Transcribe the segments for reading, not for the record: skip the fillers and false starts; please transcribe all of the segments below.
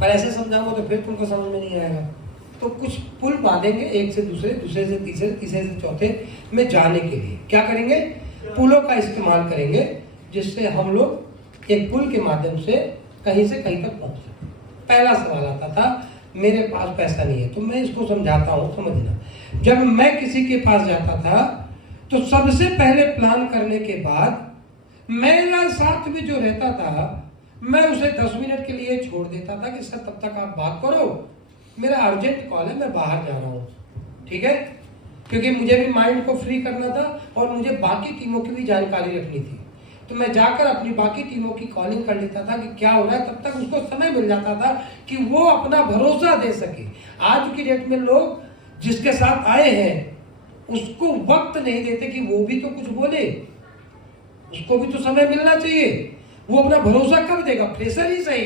पर ऐसे समझाऊंगा तो फिर तुमको समझ में नहीं आएगा। तो कुछ पुल बांधेंगे, एक से दूसरे, दूसरे से तीसरे, तीसरे से चौथे में जाने के लिए क्या करेंगे, पुलों का इस्तेमाल करेंगे, जिससे हम लोग एक पुल के माध्यम से कहीं से कहीं तक पहुंच सके। पहला सवाल आता था मेरे पास पैसा नहीं है, तो मैं इसको समझाता हूँ, समझना। जब मैं किसी के पास जाता था तो सबसे पहले प्लान करने के बाद मेरा साथ में जो रहता था मैं उसे 10 मिनट के लिए छोड़ देता था कि सर तब तक आप बात करो, मेरा अर्जेंट कॉल है, मैं बाहर जा रहा हूँ, ठीक है, क्योंकि मुझे भी माइंड को फ्री करना था और मुझे बाकी टीमों की भी जानकारी रखनी थी। तो मैं जाकर अपनी बाकी टीमों की कॉलिंग कर लेता था कि क्या हो रहा है, तब तक उसको समय मिल जाता था कि वो अपना भरोसा दे सके। आज की डेट में लोग जिसके साथ आए हैं उसको वक्त नहीं देते कि वो भी तो कुछ बोले, उसको भी तो समय मिलना चाहिए। वो अपना भरोसा कब देगा, फ्रेशर ही सही,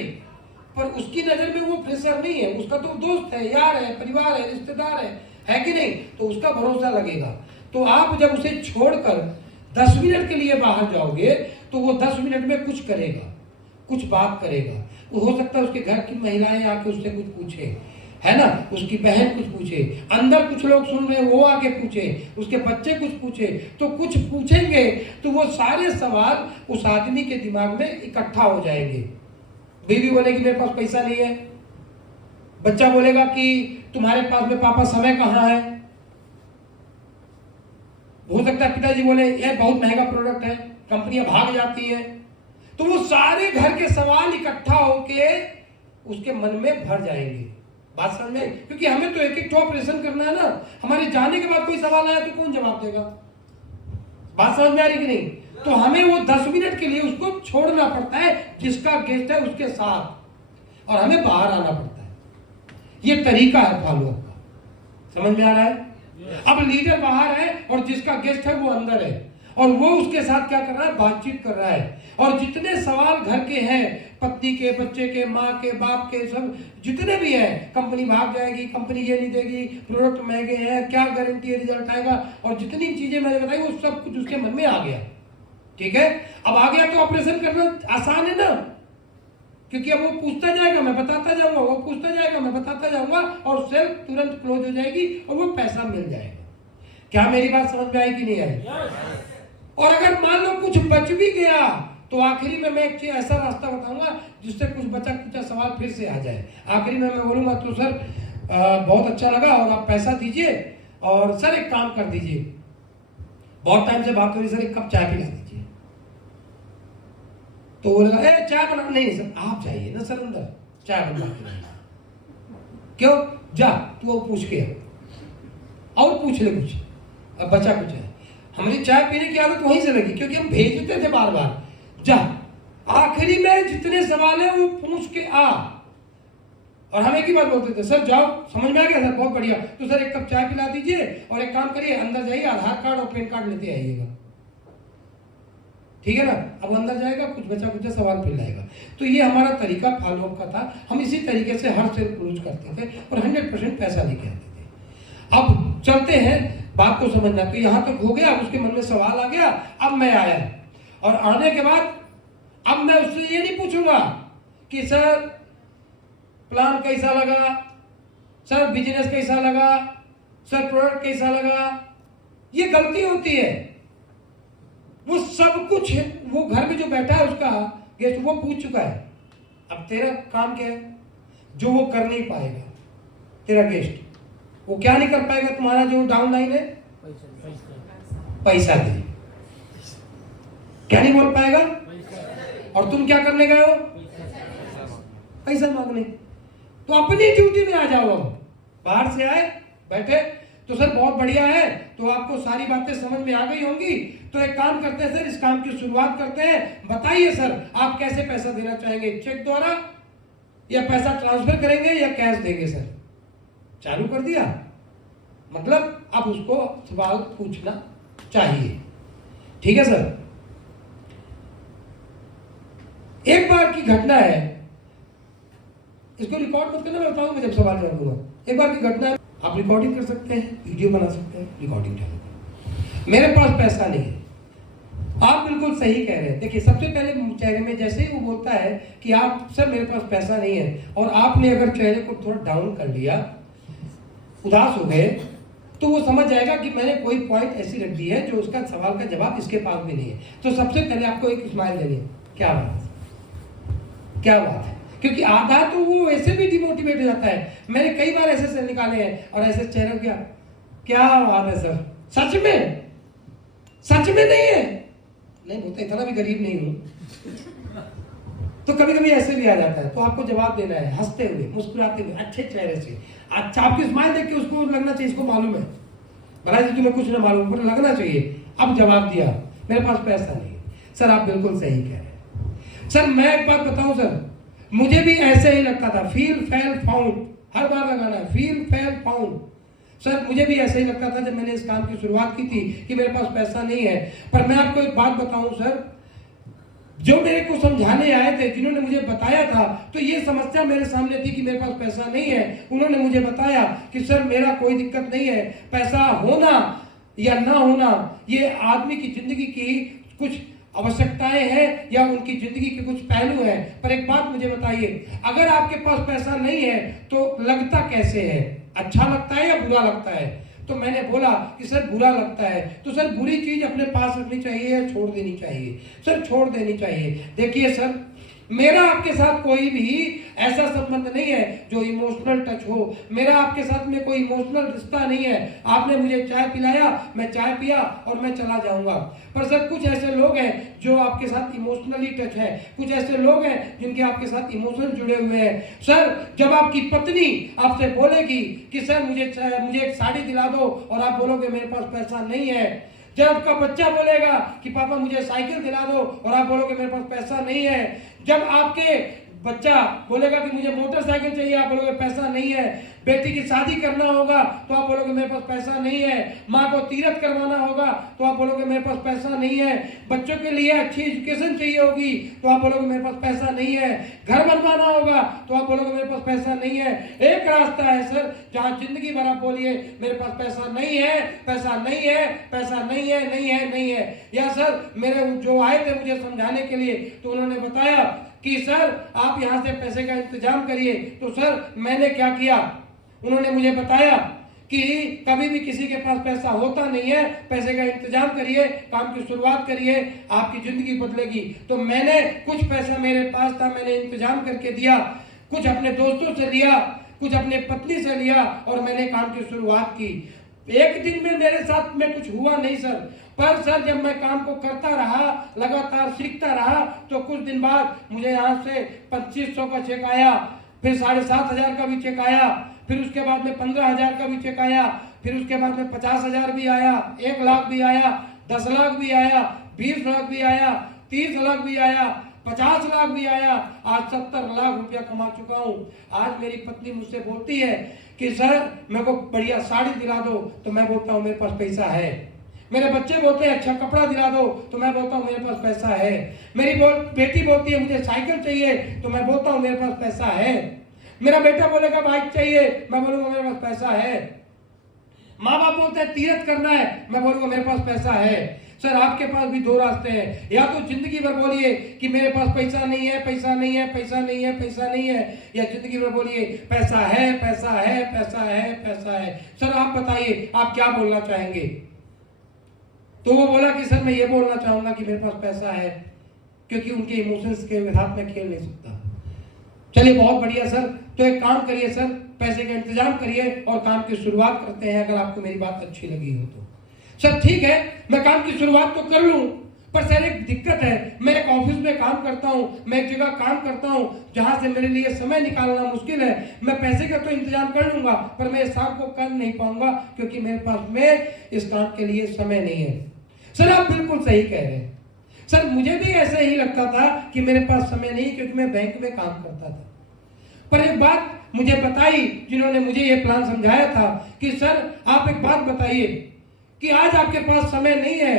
पर उसकी नजर में वो फ्रेशर नहीं है, उसका तो दोस्त है, यार है, परिवार है, रिश्तेदार है कि नहीं, तो उसका भरोसा लगेगा। तो आप जब उसे छोड़कर 10 मिनट के लिए बाहर जाओगे तो वो 10 मिनट में कुछ करेगा, कुछ बात करेगा। वो हो सकता है उसके घर की महिलाएं आके उससे कुछ पूछे, है ना, उसकी बहन कुछ पूछे, अंदर कुछ लोग सुन रहे वो आके पूछे, उसके बच्चे कुछ पूछे, तो कुछ पूछेंगे तो वो सारे सवाल उस आदमी के दिमाग में इकट्ठा हो जाएंगे। बीवी बोलेगी मेरे पास पैसा नहीं है, बच्चा बोलेगा कि तुम्हारे पास में पापा समय कहाँ है, हो सकता है पिताजी बोले ये बहुत महंगा प्रोडक्ट है, कंपनियां भाग जाती हैं। तो वो सारे घर के सवाल इकट्ठा होके उसके मन में भर जाएंगे। बात समझ में, क्योंकि हमें तो एक एक ऑपरेशन करना है ना, हमारे जाने के बाद कोई सवाल आया तो कौन जवाब देगा। बात समझ में आ रही कि नहीं। तो हमें वो 10 मिनट के लिए उसको छोड़ना पड़ता है जिसका गेस्ट है उसके साथ, और हमें बाहर आना पड़ता है। ये तरीका है फॉलोअप का, समझ में आ रहा है। अब लीडर बाहर है और जिसका गेस्ट है वो अंदर है, और वो उसके साथ क्या कर रहा है, बातचीत कर रहा है। और जितने सवाल घर के हैं, पत्नी के, बच्चे के, माँ के, बाप के, सब जितने भी हैं, कंपनी भाग जाएगी, कंपनी ये नहीं देगी, प्रोडक्ट महंगे हैं, क्या गारंटी है रिजल्ट आएगा, और जितनी चीजें मैंने बताई वो सब कुछ उसके मन में आ गया, ठीक है। अब आ गया तो ऑपरेशन करना आसान है ना, क्योंकि अब वो पूछता जाएगा मैं बताता जाऊंगा, वो पूछता जाएगा मैं बताता जाऊंगा, और सेल तुरंत क्लोज हो जाएगी और वो पैसा मिल जाएगा। क्या मेरी बात समझ में आई कि नहीं आई। और अगर मान लो कुछ बच भी गया तो आखिरी में मैं एक ऐसा रास्ता बताऊंगा जिससे कुछ बचा कुछ सवाल फिर से आ जाए। आखिरी में मैं बोलूंगा तो सर बहुत अच्छा लगा और आप पैसा दीजिए, और सर एक काम कर दीजिए, बहुत टाइम से बात हो रही, सर एक कप चाय पिला दीजिए। तो बोलेगा ए चाय बना, नहीं सर आप जाइए ना सर अंदर, चाय बनवा के लाइए। क्यों, जा तू वो पूछ के और पूछ ले कुछ, अब बचा कुछ है। हमारी चाय पीने की आदत वहीं से लगी, क्योंकि हम भेजते थे बार बार, जा आखिरी में जितने सवाल है वो पूछ के आ। और हम एक ही बात बोलते थे, सर जाओ, समझ में आ गया सर, बहुत बढ़िया, तो सर एक कप चाय पिला दीजिए और एक काम करिए अंदर जाइए, आधार कार्ड और पैन कार्ड लेते आइएगा, ठीक है ना। अब अंदर जाएगा, कुछ बचा कुछ सवाल फिर लाएगा। तो ये हमारा तरीका फॉलोअप का था, हम इसी तरीके से हर सेल क्लोज करते थे और 100% पैसा लेके आते थे। अब चलते हैं, बात को समझना। तो यहां तक हो गया, उसके मन में सवाल आ गया, अब मैं आया, और आने के बाद अब मैं उससे ये नहीं पूछूंगा कि सर प्लान कैसा लगा, सर बिजनेस कैसा लगा, सर प्रोडक्ट कैसा लगा। ये गलती होती है। वो सब कुछ वो घर में जो बैठा है उसका गेस्ट वो पूछ चुका है। अब तेरा काम क्या है, जो वो कर नहीं पाएगा, तेरा गेस्ट वो क्या नहीं कर पाएगा, तुम्हारा जो डाउन लाइन है पैसा दे, क्या नहीं बोल पाएगा। और तुम क्या करने गए हो, पैसा मांगने। तो अपनी ड्यूटी में आ जाओ। बाहर से आए, बैठे, तो सर बहुत बढ़िया है, तो आपको सारी बातें समझ में आ गई होंगी, तो एक काम करते हैं सर, इस काम की शुरुआत करते हैं। बताइए सर आप कैसे पैसा देना चाहेंगे, चेक द्वारा या पैसा ट्रांसफर करेंगे या कैश देंगे सर। चालू कर दिया, मतलब अब उसको सवाल पूछना चाहिए, ठीक है सर। एक बार की घटना है, इसको रिकॉर्ड मत करना, मैं बताऊंगा जब सवाल जवाब दूंगा। एक बार की घटना है, आप रिकॉर्डिंग कर सकते हैं, वीडियो बना सकते हैं, रिकॉर्डिंग चालू करो। मेरे पास पैसा नहीं है, आप बिल्कुल सही कह रहे हैं। देखिए सबसे पहले चेहरे में जैसे ही वो बोलता है कि आप सर मेरे पास पैसा नहीं है, और आपने अगर चेहरे को थोड़ा डाउन कर लिया, उदास हो गए, तो वो समझ जाएगा कि मैंने कोई पॉइंट ऐसी रख दी है जो उसका सवाल का जवाब इसके पास भी नहीं है। तो सबसे पहले आपको एक स्माइल देनी है। क्या बात है, क्या बात है, क्योंकि आधा तो वो ऐसे भी डिमोटिवेट हो जाता है। मैंने कई बार ऐसे से निकाले हैं और ऐसे चेहरे क्या बात है सर, सच में, सच में नहीं है, नहीं होता, इतना भी गरीब नहीं हूं। तो कभी कभी ऐसे भी आ जाता है, तो आपको जवाब देना है हंसते हुए, मुस्कुराते हुए, अच्छे चेहरे से। अच्छा आपकी स्माइल देख के उसको लगना चाहिए इसको मालूम है, भला जी तुम्हें कुछ ना मालूम, पर लगना चाहिए। अब जवाब दिया मेरे पास पैसा नहीं। सर आप बिल्कुल सही कह रहे हैं। सर मैं एक बात बताऊं सर, मुझे भी ऐसे ही लगता था, फील फेल फाउंड, हर बार लगाना है फील फेल फाउंड। सर मुझे भी ऐसे ही लगता था जब मैंने इस काम की शुरुआत की थी कि मेरे पास पैसा नहीं है। पर मैं आपको एक बात बताऊं सर, जो मेरे को समझाने आए थे, जिन्होंने मुझे बताया था, तो ये समस्या मेरे सामने थी कि मेरे पास पैसा नहीं है। उन्होंने मुझे बताया कि सर मेरा कोई दिक्कत नहीं है, पैसा होना या ना होना ये आदमी की जिंदगी की कुछ आवश्यकताएं हैं या उनकी जिंदगी के कुछ पहलू हैं। पर एक बात मुझे बताइए, अगर आपके पास पैसा नहीं है तो लगता कैसे है, अच्छा लगता है या बुरा लगता है? तो मैंने बोला कि सर बुरा लगता है। तो सर बुरी चीज अपने पास रखनी चाहिए या छोड़ देनी चाहिए? सर छोड़ देनी चाहिए। देखिए सर, मेरा आपके साथ कोई भी ऐसा संबंध नहीं है जो इमोशनल टच हो। मेरा आपके साथ में कोई इमोशनल रिश्ता नहीं है। आपने मुझे चाय पिलाया, मैं चाय पिया और मैं चला जाऊंगा। पर सर कुछ ऐसे लोग हैं जो आपके साथ इमोशनली टच है, कुछ ऐसे लोग हैं जिनके आपके साथ इमोशन जुड़े हुए हैं। सर जब आपकी पत्नी आपसे बोलेगी कि सर मुझे एक साड़ी दिला दो, और आप बोलोगे मेरे पास पैसा नहीं है। जब आपका बच्चा बोलेगा कि पापा मुझे साइकिल दिला दो, और आप बोलोगे मेरे पास पैसा नहीं है। जब आपके बच्चा बोलेगा कि मुझे मोटरसाइकिल चाहिए, आप बोलोगे पैसा नहीं है। बेटी की शादी करना होगा तो आप बोलोगे मेरे पास पैसा नहीं है। माँ को तीरथ करवाना होगा तो आप बोलोगे मेरे पास पैसा नहीं है। बच्चों के लिए अच्छी एजुकेशन चाहिए होगी तो आप बोलोगे मेरे पास पैसा नहीं है। घर बनवाना होगा तो आप बोलोगे मेरे पास पैसा नहीं है। एक रास्ता है सर जहाँ जिंदगी भर आप बोलिए मेरे पास पैसा नहीं है, पैसा नहीं है, पैसा नहीं है, नहीं है, नहीं है। या सर मेरे जो आए थे मुझे समझाने के लिए, तो उन्होंने बताया कि सर आप यहाँ से पैसे का इंतजाम करिए। तो सर मैंने क्या किया, उन्होंने मुझे बताया कि कभी भी किसी के पास पैसा होता नहीं है, पैसे का इंतजाम करिए, काम की शुरुआत करिए, आपकी जिंदगी बदलेगी। तो मैंने कुछ पैसा मेरे पास था, मैंने इंतजाम करके दिया, कुछ अपने दोस्तों से लिया, कुछ अपने पत्नी से लिया, और मैंने काम की शुरुआत की। एक दिन में मेरे साथ में कुछ हुआ नहीं सर, पर सर जब मैं काम को करता रहा, लगातार सीखता रहा, तो कुछ दिन बाद मुझे यहाँ से 2500 का चेक आया, फिर 7,500 का भी चेक आया, फिर उसके बाद में 15,000 का भी चेक आया, फिर उसके बाद में 50,000 भी आया, 1 लाख भी आया, 10 लाख भी आया, 20 लाख भी आया, 30 लाख भी आया, 50 लाख भी आया। आज 70 लाख रुपया कमा चुका हूँ। आज मेरी पत्नी मुझसे बोलती है कि सर मेरे को बढ़िया साड़ी दिला दो, तो मैं बोलता हूँ मेरे पास पैसा है। मेरे बच्चे बोलते हैं अच्छा कपड़ा दिला दो, तो मैं बोलता हूँ मेरे पास पैसा है। मेरी बेटी बोलती है मुझे साइकिल चाहिए, तो मैं बोलता हूँ मेरे पास पैसा है। मेरा बेटा बोलेगा बाइक चाहिए, मैं बोलूंगा मेरे पास पैसा है। माँ बाप बोलते हैं तीरथ करना है, मैं बोलूंगा मेरे पास पैसा है। सर आपके पास भी 2 रास्ते हैं, या तो जिंदगी भर बोलिए कि मेरे पास पैसा नहीं है, पैसा नहीं है, पैसा नहीं है, पैसा नहीं है, या जिंदगी भर बोलिए पैसा है, पैसा है, पैसा है, पैसा है। सर आप बताइए आप क्या बोलना चाहेंगे? तो वो बोला कि सर मैं ये बोलना चाहूंगा कि मेरे पास पैसा है, क्योंकि उनके इमोशंस के साथ में खेल नहीं सकता। चलिए बहुत बढ़िया सर, तो एक काम करिए सर, पैसे का इंतजाम करिए और काम की शुरुआत करते हैं, अगर आपको मेरी बात अच्छी लगी हो तो। सर ठीक है, मैं काम की शुरुआत तो कर लूं, पर सर एक दिक्कत है, मैं एक ऑफिस में काम करता हूं, मैं एक जगह काम करता हूं जहां से मेरे लिए समय निकालना मुश्किल है। मैं पैसे का तो इंतजाम कर लूंगा, पर मैं इस काम को कर नहीं पाऊंगा क्योंकि मेरे पास में इस काम के लिए समय नहीं है। सर आप बिल्कुल सही कह रहे हैं। सर मुझे भी ऐसे ही लगता था कि मेरे पास समय नहीं, क्योंकि मैं बैंक में काम करता था। पर एक बात मुझे बताई जिन्होंने मुझे ये प्लान समझाया था कि सर आप एक बात बताइए कि आज आपके पास समय नहीं है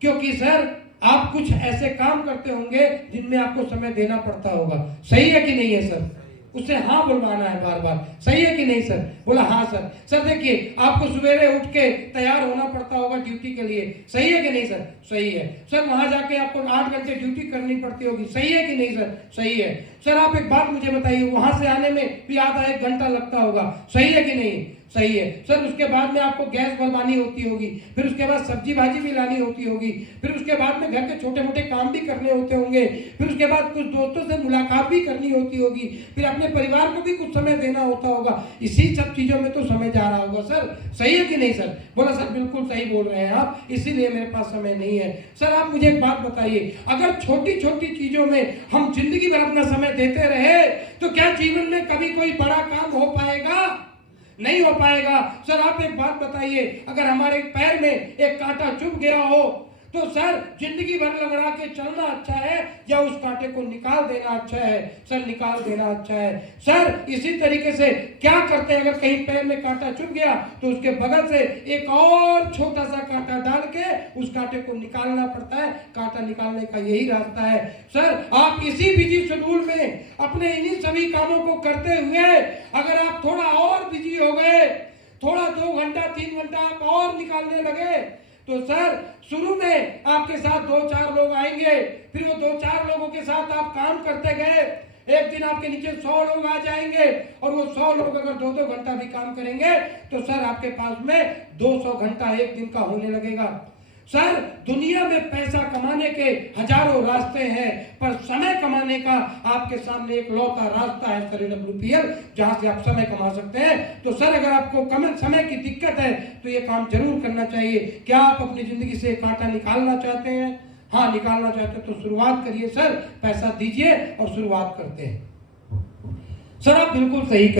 क्योंकि सर आप कुछ ऐसे काम करते होंगे जिनमें आपको समय देना पड़ता होगा। सही है कि नहीं है सर? उससे हाँ बुलवाना है बार बार। सही है कि नहीं सर? बोला हाँ सर। सर देखिए आपको सवेरे उठ के तैयार होना पड़ता होगा ड्यूटी के लिए, सही है कि नहीं सर? सही है। सर वहां जाके आपको 8 घंटे ड्यूटी करनी पड़ती होगी, सही है कि नहीं सर? सही है। सर आप एक बात मुझे बताइए, वहां से आने में भी आधा 1 घंटा लगता होगा, सही है कि नहीं? सही है। सर उसके बाद में आपको गैस भरवानी होती होगी, फिर उसके बाद सब्जी भाजी भी लानी होती होगी, फिर उसके बाद में घर के छोटे मोटे काम भी करने होते होंगे, फिर उसके बाद कुछ दोस्तों से मुलाकात भी करनी होती होगी, फिर अपने परिवार को भी कुछ समय देना होता होगा। इसी सब चीजों में तो समय जा रहा होगा सर, सही है कि नहीं सर? बोला सर बिल्कुल सही बोल रहे हैं आप, इसीलिए मेरे पास समय नहीं है। सर आप मुझे एक बात बताइए, अगर छोटी छोटी चीजों में हम जिंदगी भर अपना समय देते रहे तो क्या जीवन में कभी कोई बड़ा काम हो पाएगा? नहीं हो पाएगा। सर आप एक बात बताइए, अगर हमारे पैर में एक कांटा चुभ गया हो तो सर जिंदगी भर लगड़ा के चलना अच्छा है या उस कांटे को निकाल देना अच्छा है? सर निकाल देना अच्छा है। सर इसी तरीके से क्या करते हैं, अगर कहीं पैर में कांटा चुभ गया तो उसके बगल से एक और छोटा सा कांटा डाल के उस कांटे को निकालना पड़ता है। कांटा निकालने का यही रास्ता है। सर आप इसी बिजी शेड्यूल में अपने इन्हीं सभी कामों को करते हुए अगर आप थोड़ा और बिजी हो गए, थोड़ा 2 घंटा 3 घंटा आप और निकालने लगे तो सर शुरू में आपके साथ 2-4 लोग आएंगे, फिर वो 2-4 लोगों के साथ आप काम करते गए, एक दिन आपके नीचे 100 लोग आ जाएंगे और वो 100 लोग अगर 2-2 घंटा भी काम करेंगे तो सर आपके पास में 200 घंटा एक दिन का होने लगेगा। सर दुनिया में पैसा कमाने के हजारों रास्ते हैं, पर समय कमाने का आपके सामने एक लौता रास्ता है सर WPL, जहां से आप समय कमा सकते हैं। तो सर अगर आपको कम समय की दिक्कत है तो ये काम जरूर करना चाहिए। क्या आप अपनी जिंदगी से कांटा निकालना चाहते हैं? हाँ निकालना चाहते हैं तो शुरुआत करिए सर, पैसा दीजिए और शुरुआत करते हैं। सर आप बिल्कुल सही